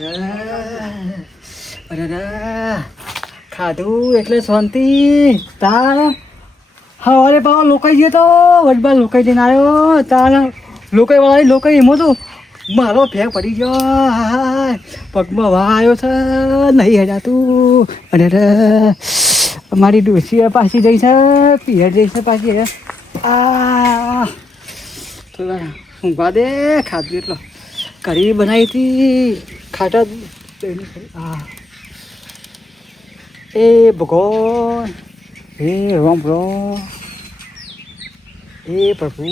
અરે ખાધું એટલે શાંતિ તાર હવારે પાવા લોકાઈ ગયો તો વડબા લોકાઈ લઈને આવ્યો તાર લોકાઈ વાળા લોકાઈ એમાં તો મારો ભેગ પડી ગયો પગમાં વાહ આવ્યો છે નહીં હજાતું અરે મારી ડોસી પાછી જઈ છે પિયર જઈ છે પાછી આ થોડા ઊંઘવા દે ખાધું એટલો કઢી બનાવી હતી ખાટા હા એ ભગવાન હે રામ રામ હે પ્રભુ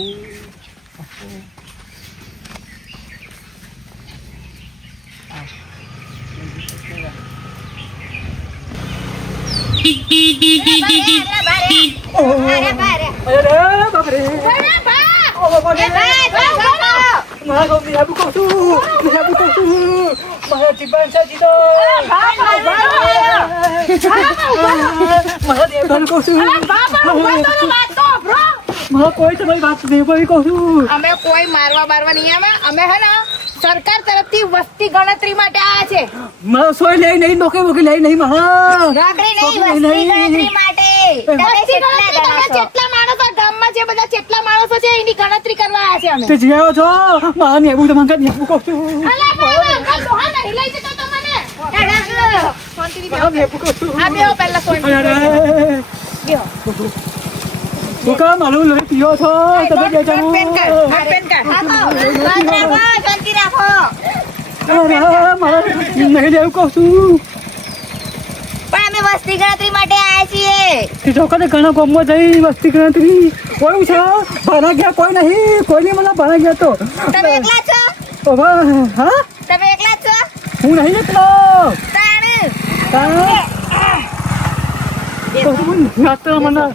અમે કોઈ મારવા બારવા નહીં આવે અમે હે ને સરકાર તરફથી વસ્તી ગણતરી માટે આવ્યા છે મારો સોય લઈ નહીં નોકરી મોકલી લઈ નહીં રાખડી નહીં વસ્તી ગણતરી માટે તમે જેટલા માણસો ગામમાં જે બધા જેટલા માણસો છે એની ગણતરી કરવા આવ્યા છે અમે તે જીવો છો મારા નેબુ તમને નેબુ કહું છું અલા બાબા દોહા નહીં લઈ જતો તમને શાંતિથી બેહો આ બેહો પહેલા શાંતિથી બેહો તું કા મારું લઈ પીઓ છો તમે બેચારું પેન કાર્ડ શાંતિ રાખો મારા નહીં લેવું કહું છું પણ અમે વસ્તી ગણતરી માટે આવ્યા છીએ તે ચોક્કસ ઘણા ગામમાં જઈ વસ્તી ગણતરી કોઈ છે ભણા ગયા કોઈ નહીં કોઈની મને ભણા ગયા તો તમે એકલા છો હા તમે એકલા છો હું નહીં જતો મને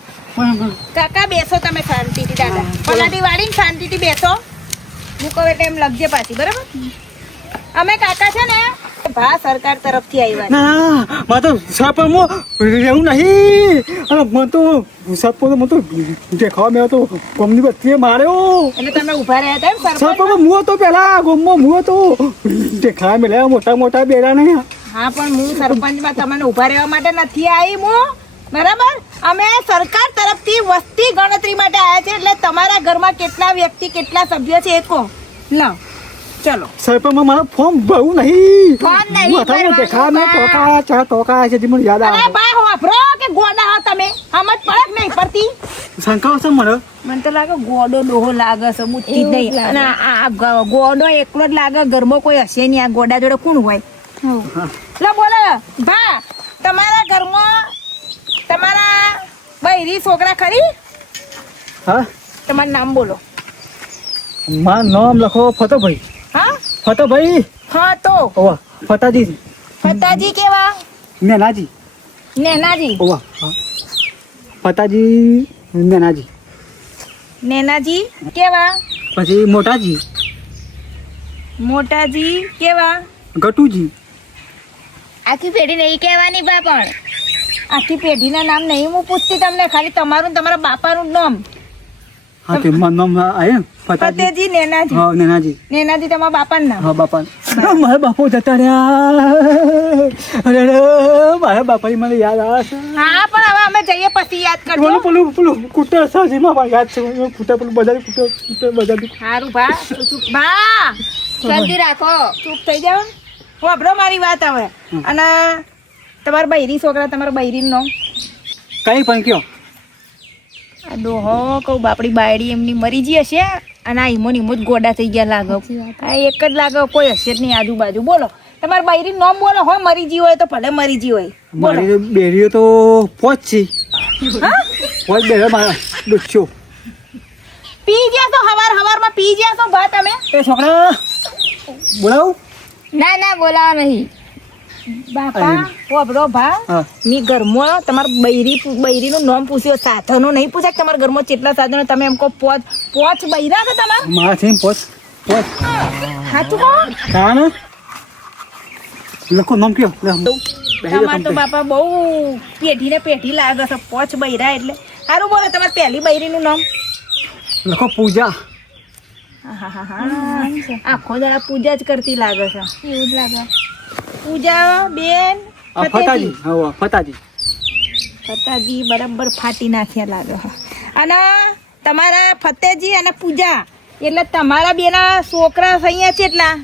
કાકા બેસો તમે શાંતિથી દાદા પલાટી વાળીને શાંતિથી બેસો હું કહું એટલે એમ લખજે પાછી બરાબર અમે કાકા છે ને ભા સરકાર તરફથી આવ્યા ના મારે તો સાપરમાં રહેવું નહીં અને મને તો સાપમાં મને તો દેખાવા મેં તો ગમની બત્તીએ માર્યો એટલે તમે ઉભા રહ્યા હતા એમ સાપમાં મુઓ તો પેલા ગમમાં મુઓ તો દેખાવા મેળ્યા મોટા મોટા બેડા નહીં હા પણ હું સરપંચમાં તમને ઉભા રહેવા માટે નથી આવી હું બરાબર અમે સરકાર તરફથી વસ્તી ગણતરી માટે આવ્યા છે એટલે તમારા ઘરમાં કેટલા વ્યક્તિ કેટલા સભ્યો છે એ કહો લાવ ચલો સરપંચમાં મારા ફોર્મ ભરવું નહીં ફોર્મ નહીં દેખા મેં ટોકા છે મને યાદ અરે આવે બા વાપરો કે ગોડા હો તમે સમજ પડે કે નહીં પડતી શંકા છે મને મને તો લાગે ગોડો ડોહો લાગે છે બુદ્ધિ નહીં અને આ ગોડો એકલો જ લાગે ઘરમાં કોઈ હશે નહીં આ ગોડા જોડે કોણ હોય લો બોલો ભા તમારા ઘરમાં તમારા બૈરી છોકરા ખરી હા તમારું નામ બોલો મારું નામ લખો ફતોભાઈ હા ફતોભાઈ હા તો ઓવા ફતાજી ફતાજી કેવા મેનાજી નેનાજી ઓવા ફતાજી મેનાજી નેનાજી કેવા પછી મોટાજી મોટાજી કેવા ગટુજી આખી પેઢી નહીં કહેવાની બા પણ આખી પેઢીના નામ નહીં હું પૂછતી તમને ખાલી તમારું ને તમારા બાપાનું જ નામ હા તે મારું નામ આયે ફતાજી ફતેજી નેનાજી હા નેનાજી નેનાજી તમારા બાપાનું નામ હા બાપા મારા બાપો જતા રહ્યા અરે મારા બાપાની મને યાદ આવે છે હા પણ હવે અમે જઈએ પછી યાદ કરજો પેલું કૂટર સાજીમાં યાદ છે કૂટર પેલું કૂટર બજાર સારું ભા ભા શાંતિ રાખો ચૂપ થઈ જાવ વાપરો મારી વાત હવે અને તમારા બૈરી છોકરા તમારા બૈરીનું નામ કઈ પણ કયો આ ડોહો કહું બાપડી બાયડી એમની મરી ગઈ હશે અને આ ઈમો જ ગોડા થઈ ગયા લાગે આ એક જ લાગે કોઈ હશે જ નહીં આજુબાજુ બોલો તમારા બૈરી નામ બોલો હોય મરી ગઈ હોય તો ભલે મરી ગઈ હોય બોલો મારી બેરીઓ તો પોચ છે હા પોચ બેરો મારા ડૂચ્યો પી ગયા તો હવારમાં પી ગયા તો ભા તમે એ છોકરા બોલાવું ના ના બોલાવા નહીં બાપા ઓબરો ભા હા મી ઘરમાં તમારા બૈરીનું નામ પૂછ્યો સાધનો નહીં પૂછ્યા તમારા ઘરમાં કેટલા સાધનો તમે એમ કહો પોચ બૈરા છે તમારા મારા છે પોચ સાચું કહો કાન લખો નામ કયો તમાર તો બાપા બહુ પેઢી લાગે છે પોચ બૈરા એટલે સારું બોલો તમારી પહેલી બૈરીનું નામ લખો પૂજા આખો દાડા પૂજા જ કરતી લાગે છે એવું જ લાગે પૂજા બેન આ ફતાજી હા ફતાજી ફતાજી બરાબર ફાટી નાખ્યા લાગે છે. અને તમારા ફતેજી અને પૂજા એટલે તમારા બેના છોકરા અહીંયા કેટલા?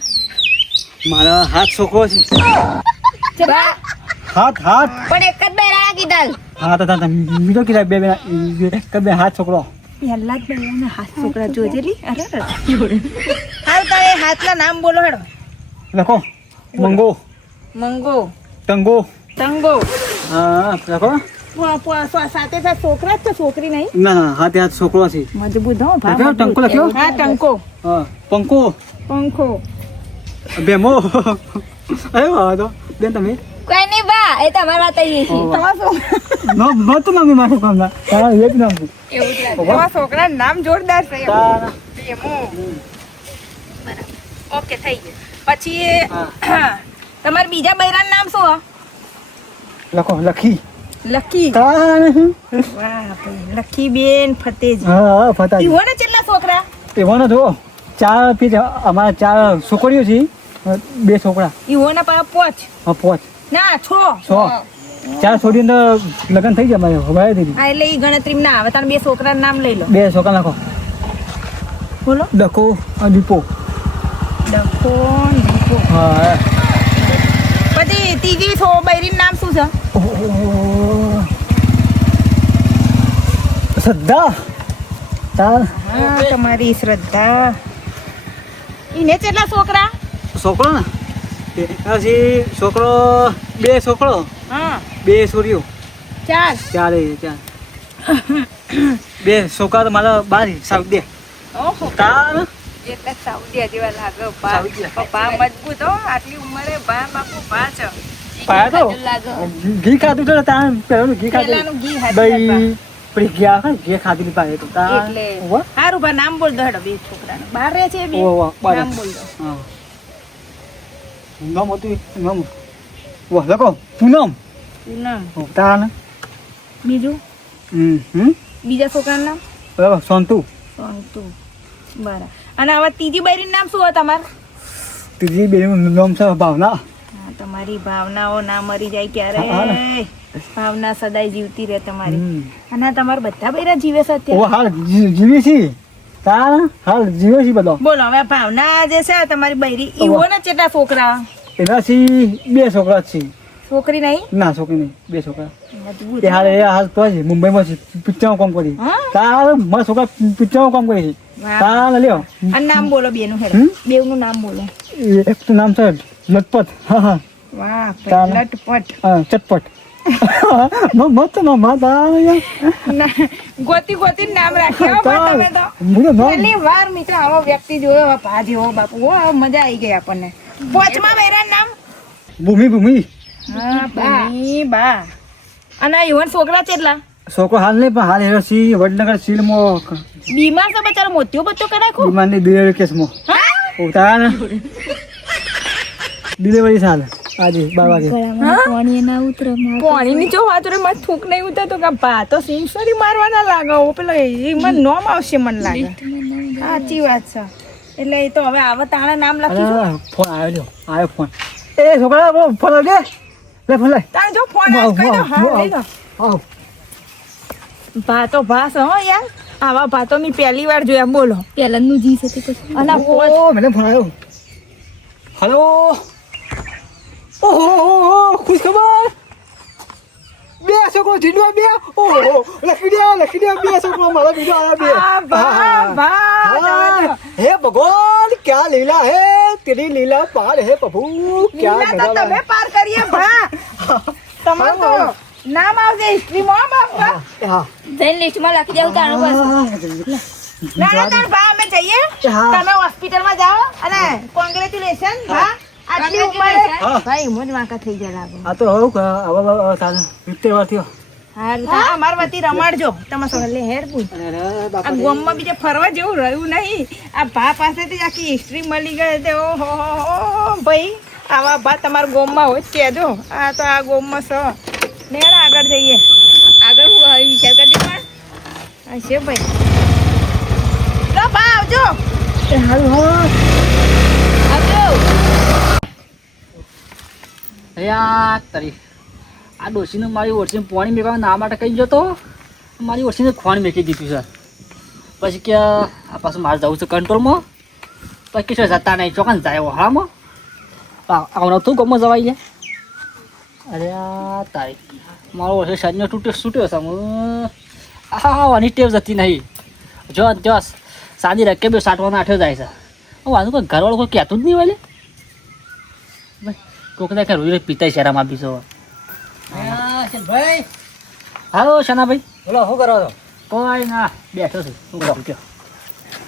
મારા હાથ છોકરો છે. કેટલા? હાથ પણ એક જ બેરા કીધા. હા તો બીજો કીધા બે હાથ છોકરો. પહેલા જ બેના હાથ છોકરા જોજે લી. અરે હાલ તારે હાથના નામ બોલો હેડો. લખો મંગો મંગો તંગો તંગો. હા લખો. સાથે સાથે છોકરા જ તો છોકરી નહીં? ના હાથે હાથ છોકરો છે. મજબૂત હો ભા. લખ્યો ટંકો લખ્યો? હા ટંકો. હા પંકો પંખો. બેમો. અરે વાહ તો બેન તમે કોઈ નહીં બા એ તમારી વાત આવી છે. તમારા ન તો નામ મારું કામ ના તારા એક નામ છે. એવું જ લાગે. તમારા છોકરાનું નામ જોરદાર છે. તારા બેમો. ઓકે થઈ ગયું. પછી તમારા બીજા બૈરાનું નામ શું? લખો લખી લકી. તારા વાહ ભાઈ લકી બેન ફતેજી. હા ફતાજી ઈવો ને કેટલા છોકરા? એવાનો જો 4 પીસ અમારા 4 છોકરીઓ છે 2 છોકરા. ઈવો ને પાછા પોચ હા 5 ના 6 4 છોડી અંદર લગ્ન થઈ ગયા મારે હવે દીધી. હા એટલે ઈ ગણતરી ના આવે. તારે 2 છોકરાનું નામ લઈ લો. 2 છોકરા લખો. બોલો. ડકો અને દીપો. ડકો દીપો. હા પછી ત્રીજી બૈરીનું નામ શું છે? શ્રદ્ધા. તાર હા તમારી શ્રદ્ધા. ઈને કેટલા છોકરા? છોકરો ને પછી છોકરો 2 છોકરો હા 2 છોરીઓ 4. 2 છોકરા તો મારા 12 સાઉદી. ઓહો તાર એટલે સાઉદી જેવા લાગે બા. સાઉદી. બા મજબૂત હો આટલી ઉંમરે બા બાપુ બા છે. પાયા તો ઘી ખાધું તો તાર પેલું ઘી ખાધું પહેલાનું ઘી હાથમાં દહીં પડી ગયા હા ઘી ખાધેલી પાયે તો તાર એટલે હારું બા નામ બોલ દો હેડો 2 છોકરાનું. બહાર રહે છે બે. નામ બોલ દો. હા નામ હતું નામ વાહ લખો પૂનમ. પૂનમ. તાર બીજું બીજા છોકરાનું નામ? બરાબર સંતુ. સંતુ. બરાબર. અને હવે ત્રીજી બૈરીનું નામ શું હોય તમારે? ત્રીજી બેનું નામ છે ભાવના. હા તમારી ભાવનાઓ ના મરી જાય હા ક્યારે. ભાવના સદાય જીવતી રહે તમારી. અને તમારા બધા બૈરા જીવે છે અત્યારે? ઓ હાલ જીવી છે તાર હાલ જીવે છે બધો. બોલો હવે ભાવના જે છે તમારી બૈરી ઈવો ને કેટલા છોકરા? એનાથી 2 છોકરા છે. છોકરી નહીં? ના છોકરી નહીં 2 છોકરા. મજબૂત. તે હાલ તો છે મુંબઈમાં છે પિક્ચરમાં કામ કરી. હા? તાર મારા છોકરા પિક્ચરમાં કામ કરે છે. વાહ. તાર લ્યો અને નામ બોલો બેનું હેડો. બેવનું નામ બોલો. એક તો નામ છે લટપટ. હા હા વાહ તાર. લટપટ. હા ચટપટ. મત મામા તાર ના, ગોતી નામ રાખ્યા હો બા તમે તો. મુનો નામ પહેલી વાર મિત્ર આવો વ્યક્તિ જોયો હવે ભા જેવો બાપુ. હો હવે મજા આવી ગઈ આપણને. પોચમા બૈરાનું નામ? ભૂમિ. હા બા. અને ઈવન છોકરા કેટલા? છોકરો હાલ નહીં પણ હાલ હેરો સી વડનગર સીલમાં બીમાર છે બચારો મોતિયો બચ્ચો કરાખો. વિમાનની ડિલિવરી કેસમાં હા ઉતાર ડિલિવરી સાલ આજે 12 વાગે. પાણીની જો વાત રે મત થૂક નહીં ઉતરતો કે ભા તો સિંગસરી મારવાના લાગે. ઓ પેલો એ મન નોમ આવશે મન લાગે. સાચી વાત છે. એટલે એ તો હવે આવા તાણા નામ લખીશું. ફોન આવ્યો ફોન. એ છોકરા ફોન આવજે લે ફોન લે. તારે જો ફોન આવ્યો કહી દો. હા લઈ દો. આવ ભા તો ભા છે હો યાર. આવા ભા તો મેં પહેલી વાર જોયા. બોલો પહેલાનું જી છે પછી. અને ઓ મને ફોન આવ્યો. હેલો ઓહો ખુશ ખબર. 2 છોકરો જીડવા 2. ઓહો લખી દે 2 છોકરો મારા બીજો આવ્યા 2. ભા हे भगवान क्या लीला है तेरी लीला पार है प्रभु क्या લીલા તો તમે પાર કરીએ ભા. તમારું તો નામ આવજે હિસ્ટ્રીમાં બાપા. હા જઈને લિસ્ટમાં લખી દેવું તારું બસ. ના તાર ભા અમે જઈએ. હા. તમે હોસ્પિટલમાં જાઓ અને કોંગ્રેચ્યુલેશન ભા. આટલી ઉંમરે ભાઈ મોજ વાંકા થઈ ગયા લાગે. આ તો હવે સાલ 70 વાર થયો. હા અમાર વતી રમાડજો તમે સહલે હેર પૂછ. આ ગામમાં બીજે ફરવા જેવું રહ્યું નહીં. આ ભા પાસેથી આખી હિસ્ટ્રી મળી ગઈ તે ઓહો ભાઈ આવા ભા તમારા ગામમાં હોય જ કહેજો. આ તો આ ગામમાં છે. નેડ આગળ જઈએ. આગળ હું હવે વિચાર કરજો પણ હશે ભાઈ. લો ભા આવજો. હાલ આવજો. યાર તારી આ ડોશીને મારી ઓળસીને પાણી મેકવા ના માટે કહી જતો મારી ઓળસીને ખોણ મેકી દીધું છે પછી કે આ પાછું મારે જવું છે કંટ્રોલમાં પછી કે જતા નહીં ચોકન જાય વહાળામાં આવના તું ગમો જવાઈ જાય અરે આ તારી મારો વર્ષે સાંજનો છૂટ્યો છે આવવાની ટેવ જતી નહીં જો જો સાદી રકે બે સાટવાનો આઠ્યો જાય છે હું વાંધો કોઈ ઘરવાળો કોઈ કહેતું જ નહીં વાલે કોક ના રોજ પિતા શરમ આપી છો ભાઈ હાલો શનાભાઈ બોલો શું કરો છો? કોઈ ના બેઠો છું શું કરું કયો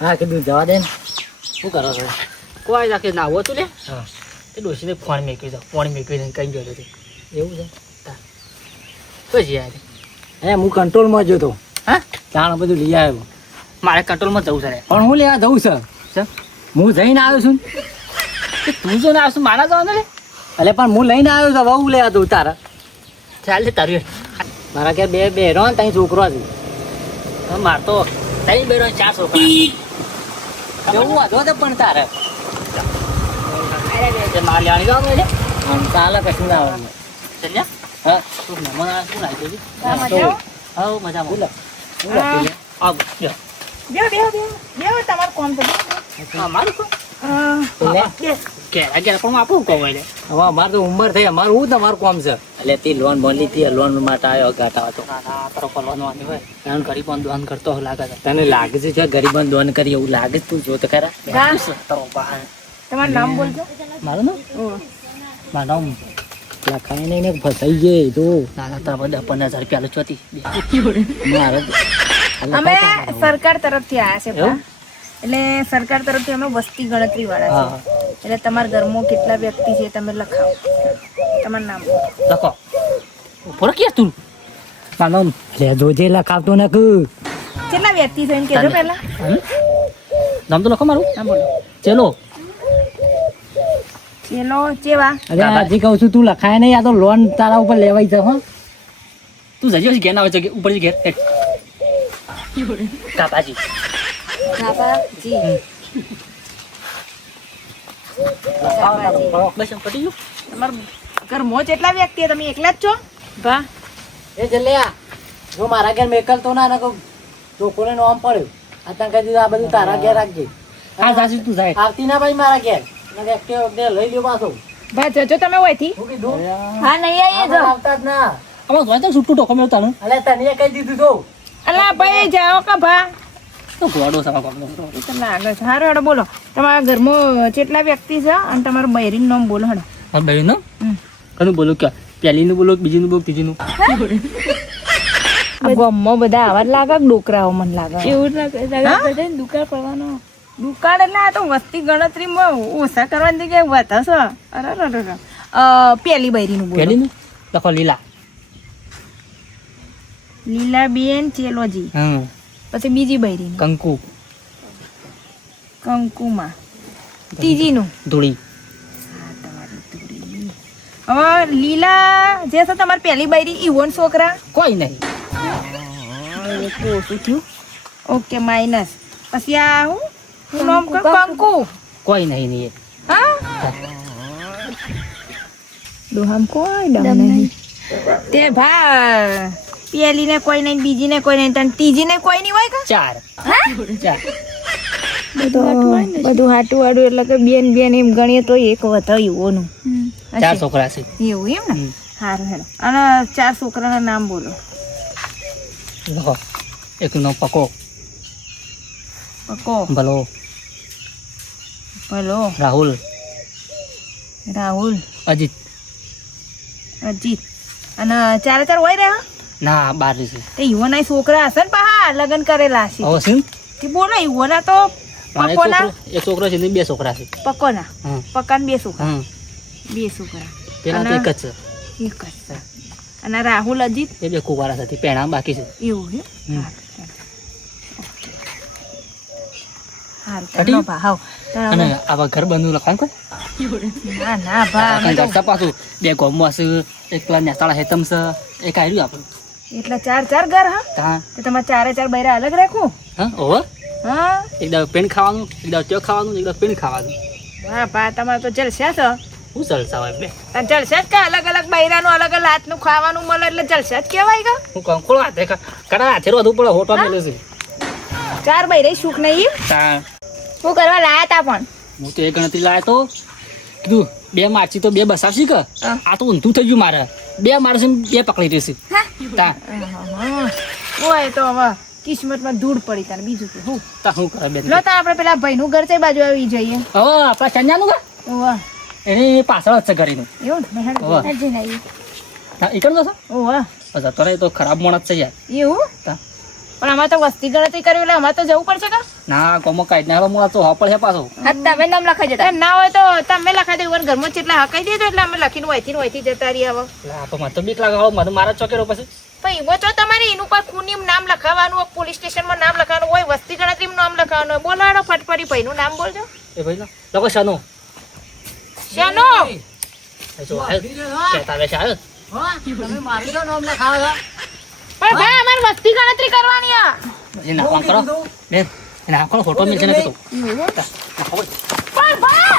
હા કીધું જવા દે ને. શું કરો છો કોઈ ના કે નાવો તું લે હા તે ડોસીને ફોન મેકવી દો ફોન મેકવી દઈને કઈ ગયો હતી એવું છે પછી યાર હું કંટ્રોલમાં જ હતો. હા ચાણ બધું લઈ આવ્યો મારે કંટ્રોલમાં જવું છે રે પણ હું લેવા જવું છે. ચમ હું જઈને આવ્યો છું તે તું જો ના આવશું મારા જવાનું લે એટલે પણ હું લઈને આવ્યો છું બહુ લેવા દઉં તારા ચાલ લે તારું મારા ઘેર બે બેરો ને ત્યાં છોકરો છે માર તો તઈ બેરો 4 છોકરા એવું વાંધો તો પણ તારે માર લેવાની જવાનું એટલે આમ ચાલે કશું ના આવે ચલ્યા હા તું મહેમાન આ શું લાવી દેવી મજા હા મજામાં બોલો આવ લ્યો બે તમારું કોમ તો હા મારું કો લે. ઘેરા ઘેરા પણ આપું કહું એટલે હવે અમારે તો ઉંમર થઈ અમારું શું તમારું કામ છે એટલે તે લોન બોન લીધી લોન માટે આવ્યો ઘાટા હતો ના તારો કરવાનો આની હોય કારણ ગરીબ પણ દોન કરતો હોય લાગે છે તને લાગે છે ગરીબન દોન કરી એવું લાગે છે તું જો તો ખરા હા. તારો બહાર તમારું નામ બોલજો મારું નામ મારું નામ લખાય નહીં ને ફસાઈ જાય તો નાના તારા બધા 15,000 રૂપિયા ચોથી મારે અમે સરકાર તરફથી આવ્યા છે એવું? બા. એટલે સરકાર તરફથી અમે વસ્તી ગણતરી વાળા હા છે એટલે તમારા ઘરમાં કેટલા વ્યક્તિ છે તમે લખાવો તમારું નામ બોલો. લખો ઉપર ક્યાં તું મારું નામ લે જોજે લખાવતો ને કેટલા વ્યક્તિ છે એમ કહેજો પહેલા નામ તો લખો મારું હા બોલો ચલો ચેલો ચેવા અરે હજી કહું છું તું લખાય નહીં આ તો લોન તારા ઉપર લેવાય છે હો તું જજો ઘેર ના આવે છે ઉપર ઘેર કાપાજી કાપાજી કાપાજી. બસ એમ પટી ગયું તમારા ઘરમાં કેટલા વ્યક્તિ છે? તમે એકલા જ છો ભા એ જલ્યા જો મારા ઘેર મેકલતો ના ને કહું છોકરોને નોમ પડ્યું આ તને કહી દીધું આ બધું તારા ઘેર રાખજે હા સાચું તું જાય આવતી ના ભાઈ મારા ઘેર ને એક્ટિવ લઈ લ્યો પાછો ભા જજો તમે ઓયથી શું કીધું હા નહીં આવીએ જો આવતા જ ના આમાં જોઈ તો છૂટું ટોકો મેળવતા ને અલે તને કહી દીધું તો અલા ભાઈ જાઓ કા ભા તો ગોડો સવા કોમ એ તો લાગે છે હારો હેડો બોલો તમારા ઘરમાં કેટલા વ્યક્તિ છે અને તમારું બૈરીનું નામ બોલો હેડો હા બેન નો હમ. કનું બોલું કે પહેલીનું બોલો બીજીનું બોલ ત્રીજીનું આ ગામમાં બધા આવા જ લાગે કે ડોકરાઓ મને લાગે એવું જ લાગે દુકાળ પડવાનો દુકાળ એટલે આ તો વસ્તી ગણતરીમાં ઓછા કરવાની જગ્યાએ વધારશો અરે પેલી બૈરીનું બોલો પહેલીનું લખો લીલા લીલાબેન ચેલોજી હમ પછી બીજી બૈરીનું કંકુ કંકુમાં ત્રીજીનું ધૂળી હવે લીલા જે છે તમારી પહેલી બૈરી ઈવોન છોકરા કોઈ નહીં ઓછું થયું ઓકે માઇનસ પછી આ હું નામ કંકુ કોઈ નહીં નહીં હા દોહામ કોઈ દમ નહીં તે ભા પેલી ને કોઈ નહીં બીજી ને કોઈ નહીં તને ત્રીજી ને કોઈ નહીં હોય કે ચાર ચાર બધું હાટું વાડું એટલે કે બેન બેન એમ ગણીએ તો એક વધો એવોનું ચાર છોકરા છે એવું એમ ને હમ. સારું હેડો અને 4 છોકરાના નામ બોલો લખો એકનું નામ પકો પકો ભલો ભલો રાહુલ રાહુલ અજીત અજીત અને 4 હોય રહ્યા ના 12 છે તે યુવાના છોકરા હશે ને પા લગ્ન કરેલા હશે હવે શું તે બોલો યુવાના તો મારે પકોના એક છોકરો છે ને 2 છોકરા છે પકોના હા પકાન 2 છોકરા હા 2 છોકરા પેલા તો અને- એક જ છે એક જ છે. અને રાહુલ અજીત એ 2 કુવારા સાથે પેણા બાકી છે એવું હે હમ. સારું કઢી? ચાલો ભા હાવ અને આવા ઘર બંધુ લખાણ કોઈ ના ના ભા અમે તો પાછું 2 ગોમમાં છે એક પેલા નેતાળા હેતમ છે એક આવ્યું આપણું એટલે 4 ઘર હા હા તો તમારે 4 બૈરા અલગ રાખું હા ઓહો હા એક દાવ પેન ખાવાનું એક દાવ ચો ખાવાનું એક દાવ પેન ખાવાનું હા ભા તમારે તો જલસા છે હું જલસા હોય બે અને જલસા જ કે અલગ અલગ બૈરાનું અલગ અલગ હાથનું ખાવાનું મળે એટલે જલસા જ કહેવાય કે હું કંકોળ હાથે કડા હાથે રોધવું પડે હોટવા મેલે છે ચાર બૈરે સુખ નહીં તા શું કરવા લાયા તા પણ હું તો એ ગણતરી લાવ્યો તો કીધું 2 મારચી તો 2 બસાવશી કે આ તો ઊંધું થઈ ગયું મારે 2 મારશે 2 પકડી રહેશે તા ઓય તો હવે કિસ્મતમાં ધૂળ પડી તારે બીજું કે હું તા હું કરે બેન લો તો આપણે પેલા ભાઈનું ઘર છે બાજુ આવી જઈએ હવે આપણા ચંજાનું કે ઓવા એની પાછળ જ છે ઘરેનું એવું ને હેડ ઓવા. હેડ જઈને આવીએ. તા ઈકણ જશો ઓવા જતો રહે તો ખરાબ માણસ છે યાર એવું તા પણ આમાં તો વસ્તી ગણતરી કરવી એટલે અમારે તો જવું પડશે કે ના કોમો કાઢ ના હવે હું તો હોપડ છે પાછો તમે નામ લખાઈ જતા એમ ના હોય તો તમે લખાઈ દો ઘરમાં જેટલા હકાઈ દેજો એટલે અમે લખીને વહીથી જતા રહીએ હવે એટલે આ તો મને તો બીક લાગે હવે મને મારા ચોકેરો પછી પણ એમાં તો તમારે એનું કોઈ ખૂની નામ લખાવવાનું હોય પોલીસ સ્ટેશનમાં નામ લખાવવાનું હોય વસ્તી ગણતરીમાં નામ લખાવવાનું હોય બોલાડો ફટફટી ભાઈનું નામ બોલજો એ ભાઈ લોકો શનો શાનો જો કહેતા આવે છે આવ્યો હા તમે મારી દો નામ લખાવો પણ ભાઈ અમારે વસ્તી ગણતરી કરવાની આ એ નાખવાનું કરો બેન એ નાખવાનો ફોટો મિલશે ને તો પણ ભાઈ